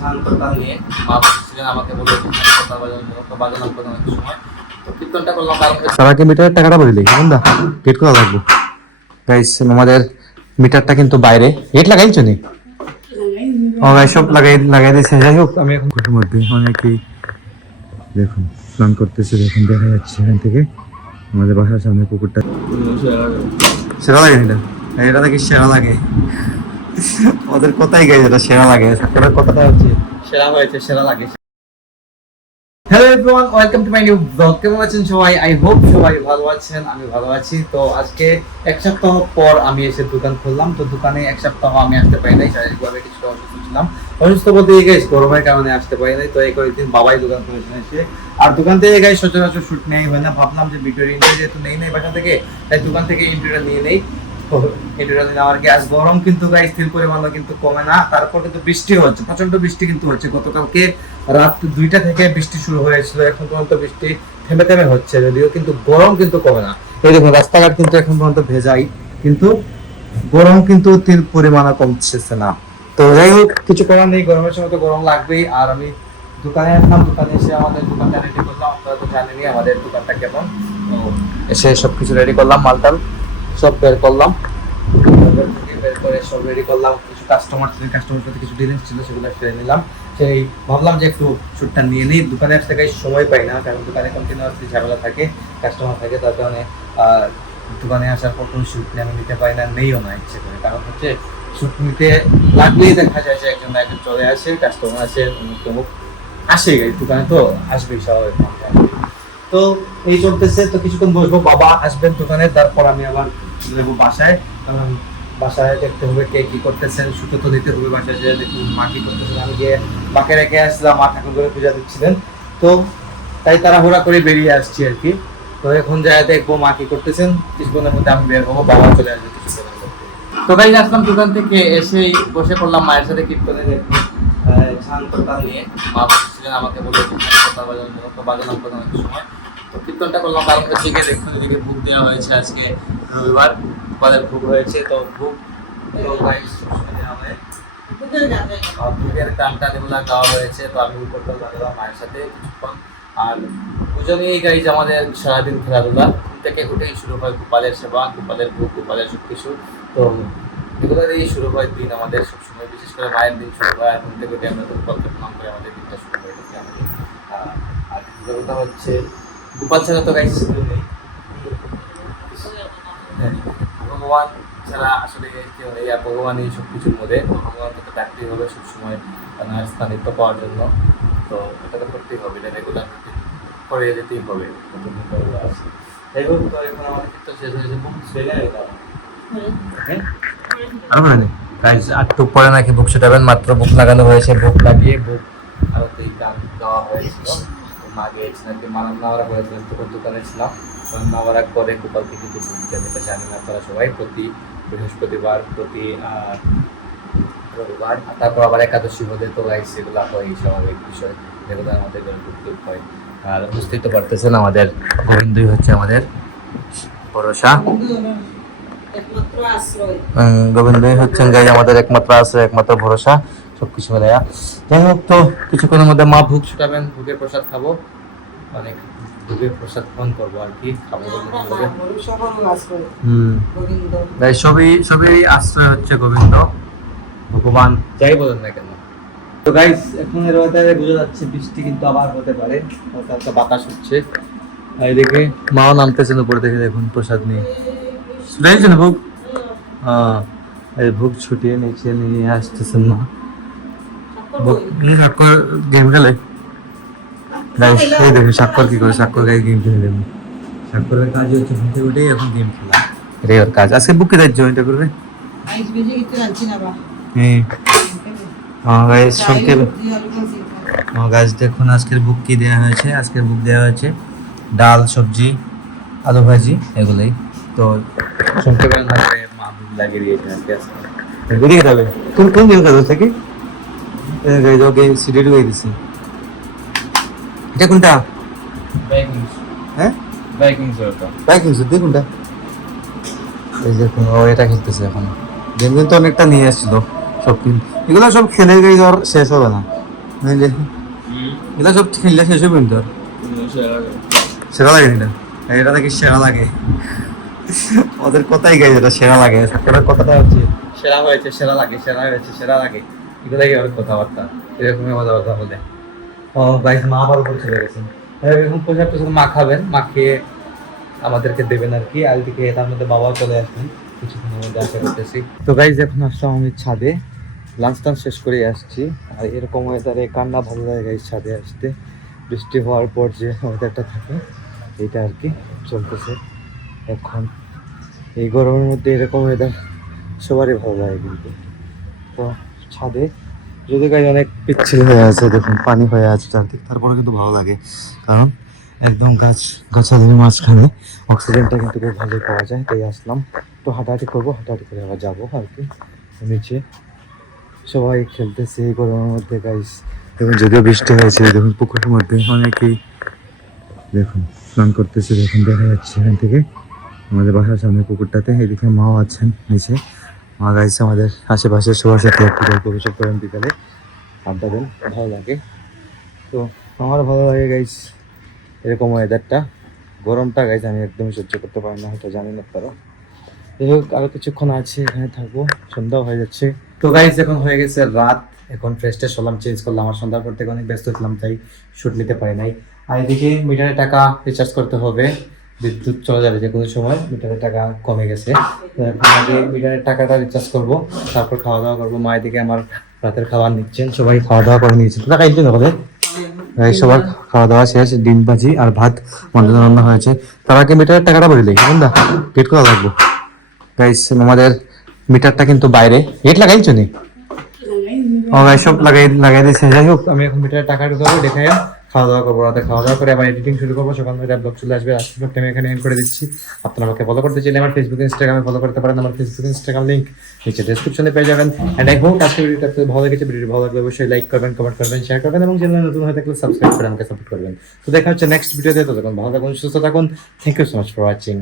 শান্ততা নিয়ে মা বলছিলেন আমাকে বলে সময়। তো কীর্তনটা করলাম কারণ সারাকে মিটারের টাকাটা বলিলি কোনটা গেট খোলা লাগবো। গাইস আমাদের মিটারটা কিন্তু বাইরে। গেট লাগাইছো নি? ও গাই সব লাগাই লাগাই দিয়েছে। যাই হোক আমি এখন ঘরের মধ্যে অনেকেই দেখুন স্নান করতেছে দেখুন দেখা যাচ্ছে এখান থেকে। আমাদের বাসার সামনে পুকুরটা। সেরা লাগে এটা। সেরা লাগে। ওদের কোথায় গাই এটা সেরা লাগে। কথাটা হচ্ছে সেরা হয়েছে, সেরা লাগে। Hello everyone welcome to my new blog কেমন আছেন সবাই? আই হোপ সবাই ভালো আছেন, আমি ভালো আছি। তো আজকে এক সপ্তাহ পর আমি এসে দোকান খুললাম। তো দোকানে এক সপ্তাহ আমি আসতে নাই, শারীরিকভাবে অসুস্থ ছিলাম। অসুস্থ বলতে গেছি গরমের কারণে আসতে নাই। তো এই কয়েকদিন বাবাই দোকান খুলেছেন এসে। আর দোকান থেকে সচরাচর শুট নেই হয় না। ভাবলাম যে ভিডিওর ইন্টারভিউ যেহেতু নেই নাই বাসা থেকে, তাই দোকান থেকে ইন্টারভিউটা নিয়ে নেই। আমার গ্যাস গরম কিন্তু গাই স্থির পরিমাণ কিন্তু কমে না। তারপর কিন্তু বৃষ্টি হচ্ছে প্রচণ্ড বৃষ্টি কিন্তু হচ্ছে। গতকালকে রাত দুইটা থেকে বৃষ্টি শুরু হয়েছিল, এখন পর্যন্ত বৃষ্টি থেমে থেমে হচ্ছে, যদিও কিন্তু গরম কিন্তু কমে না। এই দেখুন, রাস্তাঘাট কিন্তু এখন পর্যন্ত ভেজাই, কিন্তু গরম কিন্তু তিল পরিমাণে কমছে না। তো যাই হোক, কিছু করার নেই, গরমের সময় তো গরম লাগবেই। আর আমি দোকানে আসলাম, দোকানে এসে আমাদের দোকানটা রেডি করলাম। আপনারা তো আমাদের দোকানটা কেমন। এসে সব কিছু রেডি করলাম, মালটাল। সব বের করলাম। কিছু কাস্টমার কাস্টমার কিছু ছিল, সেগুলো সেরে নিলাম। সেই ভাবলাম যে একটু নিয়ে দোকানে আসতে সময় পাই না, কারণ দোকানে ঝামেলা থাকে কাস্টমার থাকে, তার কারণে দোকানে আসার পর কোনো শ্যুট আমি নিতে পারি না, নেইও কারণ হচ্ছে নিতে লাগলেই দেখা যায় যে একজন চলে আসে কাস্টমার দোকানে তো আসবেই স্বাভাবিক। তো এই চলতেছে। তো কিছুক্ষণ বসবো, বাবা আসবেন দোকানে, তারপর আমি আবার যাব বাসায়। বাসায় দেখতে হবে কে কি করতেছেন, সুতো তো দিতে হবে বাসায় যে দেখুন মা কি করতেছেন। আমি গিয়ে মাকে রেখে আসলাম, মা ঠাকুর করে পূজা দিচ্ছিলেন। তো তাই তাড়াহুড়া করে বেরিয়ে আসছি আর কি। তো এখন যায় দেখব মা কি করতেছেন। কিছুক্ষণের মধ্যে আমি বের হব, বাবা চলে আসবে তো তাই আসলাম দোকান থেকে, এসেই বসে পড়লাম মায়ের সাথে কীর্তনে। দেখুন শান্ততা নিয়ে। মা বলছিলেন আমাকে বলে কথা জন্য তো কথা কীর্তনটা করলাম কারণ দেখুন, এদিকে ভোগ দেওয়া হয়েছে আজকে। রবিবার আমাদের ভোগ হয়েছে তো ভোগ তো guys, সবসময় দেওয়া হয়। আর ভোগের টান টান এগুলো দেওয়া হয়েছে তো আমি উপরটা লাগালাম মায়ের সাথে কিছুক্ষণ। আর পুজো নিয়েই গাইজ আমাদের সারাদিন খেলাধুলা ঘুম থেকে উঠেই শুরু হয় গোপালের সেবা গোপালের ভোগ গোপালের সব কিছু। তো এগুলো দিয়েই শুরু হয় দিন আমাদের সবসময় বিশেষ করে মায়ের দিন শুরু হয় এখন থেকে উঠে আমরা তো গোপালকে প্রণাম করে আমাদের দিনটা শুরু হয়ে গেছে আমাদের। আর কথা হচ্ছে গোপাল ছাড়া তো গাইজ নেই হ্যাঁ, ভগবান ছাড়া আসলে কেউ নেই, আর ভগবান এই সব কিছুর মধ্যে। তো হবে সবসময় তার স্থানিত্ব পাওয়ার জন্য। তো এটা তো করতেই হবে, এটা রেগুলার করে যেতেই হবে। শেষ হয়েছে হ্যাঁ আর মানে টুক পরে নাকি বুক মাত্র বুক লাগানো হয়েছে, বুক লাগিয়ে বুক আর দেওয়া হয়েছিল। তো মা গিয়েছিল আর কি মানান নাওয়ারা করেছিলেন তখন দোকানে ছিলাম। তখন নাওয়ারা করে গোপালকে কিন্তু বুক দেয় যেটা জানেন আপনারা সবাই প্রতি বৃহস্পতিবার প্রতি রবিবার তারপর আবার একাদশী হলে তো গাইজ সেগুলো হয় স্বাভাবিক বিষয়। যেগুলো আমাদের বুক হয় আর বুঝতেই তো পারতেছেন আমাদের গোবিন্দই হচ্ছে আমাদের ভরসা। আশ্রয়। গোবিন্দই হচ্ছেন গাই আমাদের একমাত্র আছে একমাত্র ভরসা সবকিছু মিলাইয়া। যাই হোক তো কিছুক্ষণের মধ্যে মা ভোগ ছুটাবেন ভোগের প্রসাদ খাব। অনেক ভোগের প্রসাদ গ্রহণ করব আর কি খাব করো। হুম। তাই সবই সবই আশ্রয় হচ্ছে গোবিন্দ ভগবান। যাই বলেন না কেন। তো গাইস এখন এর ওয়েদারে বোঝা যাচ্ছে বৃষ্টি কিন্তু আবার হতে পারে হালকা হালকা বাতাস হচ্ছে। আর এদিকে মাও নামতেছেন উপরে দেখে দেখুন প্রসাদ নিয়ে। শুনেছেন ভোগ? হ্যাঁ এই ভোগ ছুটিয়ে নিচে নিয়ে আসতেছেন মা। ভোগ হুম, স্বাক্ষর গেম খেলে। গাইস এই দেখুন স্বাক্ষর কি করে? স্বাক্ষর গায়ে গেম খেলে দেখুন স্বাক্ষরের কাজই হচ্ছে ঘুমতে উঠেই এখন গেম খেলা। এটাই ওর কাজ। আজকে বুকে যাই জয়েন্টটা করবে? হ্যাঁ। হ্যাঁ গাইস সংক্ষেপে হ্যাঁ গাইস দেখুন আজকের বুক কি দেওয়া হয়েছে? আজকের বুক দেওয়া হয়েছে ডাল সবজি আলু ভাজি এগুলোই। তো সংক্ষেপে রান্না করে মা বুক লাগিয়ে দিয়েছে আজকে। আজকে কোন কোন দিন কাজ থেকে গাইস ওকে সিডি ঢুকিয়ে দিছি। এটা কোনটা? হ্যাঁ? বাইকিং সোটা বাইকিং সুদ এই যে ও এটা খেলতেছে এখন। গেম কিন্তু অনেকটা নিয়ে আসছিল সব এগুলো খেলে শেষ হবে না। সব খেললে শেষ হবে সেরা লাগে। এটা সেরা লাগে। ওদের কথাই গাই যেটা সেরা লাগে। সাক্ষরের কথাটা হচ্ছে সেরা হয়েছে সেরা লাগে সেরা হয়েছে সেরা লাগে। এগুলাই ওর কথাবার্তা। এরকমই কথাবার্তা বলে ভাই মা আবার উপর চলে গেছেন এরকম পোশাক টোশাক মা খাবেন, মা খেয়ে আমাদেরকে দেবেন আর কি। আর দিকে তার মধ্যে বাবাও চলে আসবেন মধ্যে আশা করতেছি। তো গাইজ এখন আসলাম আমি ছাদে। লাঞ্চ টাঞ্চ শেষ করে আসছি। আর এরকম ওয়েদারে কান্না ভালো লাগে গাইজ ছাদে আসতে। বৃষ্টি হওয়ার পর যে ওয়েদারটা থাকে এটা আর কি চলতেছে। এখন এই গরমের মধ্যে এরকম ওয়েদার সবারই ভালো লাগে কিন্তু। তো ছাদে যদি অনেক পিচ্ছিল হয়ে আছে, দেখুন, পানি হয়ে আছে চারদিক কিন্তু ভালো লাগে। কারণ একদম গাছ মাঝখানে অক্সিজেনটা কিন্তু খুব ভালোই পাওয়া যায়, তাই আসলাম। তো হাঁটাহাঁটি করব, হাঁটাহাঁটি করে আবার আর কি, নিচে। সবাই খেলতেছে এই গরমের মধ্যে দেখুন, যদিও বৃষ্টি হয়েছে, দেখুন, পুকুরের মধ্যে অনেকেই দেখুন, স্নান করতেছে, দেখুন, দেখা যাচ্ছে এখান থেকে। আমাদের বাসার সামনে পুকুরটাতে, এদিকে মাও আছেন, নিচে। মা গাইছে আমাদের আশেপাশে সবার সাথে একটু গল্প গুজব করেন বিকালে। আড্ডা দেন, ভালো লাগে। তো আমার ভালো লাগে গাইস এরকম ওয়েদারটা গরমটা গাইস আমি একদমই সহ্য করতে পারি না, হয়তো জানি না তারা যাই হোক আরও কিছুক্ষণ আছে, এখানে থাকব। সন্ধ্যাও হয়ে যাচ্ছে। তো গাইজ এখন হয়ে গেছে রাত। এখন ফ্রেশ ট্রেশ চেঞ্জ করলাম। আমার সন্ধ্যার পর থেকে অনেক ব্যস্ত ছিলাম, তাই শুট নিতে পারি নাই। আর এদিকে মিটারে টাকা রিচার্জ করতে হবে। বিদ্যুৎ চলে যাবে যে কোনো সময় মিটারের টাকা কমে গেছে। আগে মিটারের টাকাটা রিচার্জ করব তারপর খাওয়া দাওয়া করব। মায়ের দিকে আমার রাতের খাবার নিচ্ছেন সবাই খাওয়া দাওয়া করে নিয়েছি। টাকা হবে এই সবার খাওয়া দাওয়া শেষ ডিম ভাজি আর ভাত মন্ডল রান্না হয়েছে। তার আগে মিটারের টাকাটা বলে কেমন দা গেট কোথা লাগবো। গাইস আমাদের মিটারটা কিন্তু বাইরে। গেট লাগাইছো নি? ও গাই সব লাগাই লাগাই দিয়েছে। যাই হোক আমি এখন মিটারের টাকা ঢুকাবো দেখে খাওয়া দাওয়া করব, রাতে খাওয়া দাওয়া করে আবার এডিটিং শুরু করব, সকাল থেকে ব্লগ চলে আসবে। আজকে ব্লগটা আমি এখানে এন্ড করে দিচ্ছি। আপনারা আমাকে ফলো করতে চাইলে আমার ফেসবুক ইনস্টাগ্রামে ফলো করতে পারেন। আমার ফেসবুক ইনস্টাগ্রাম লিঙ্ক নিচে ডিসক্রিপশনে পেয়ে যাবেন। অ্যান্ড আই হোপ আজকে ভিডিওটা আপনাদের ভালো লেগেছে। ভিডিওটি ভালো লাগলে অবশ্যই লাইক করবেন কমেন্ট করবেন শেয়ার করবেন এবং চ্যানেল নতুন হয়ে থাকলে সাবস্ক্রাইব করে আমাকে সাপোর্ট করবেন। তো দেখা হচ্ছে নেক্সট ভিডিওতে ততক্ষণ ভালো থাকুন, সুস্থ থাকুন। Thank you so much for watching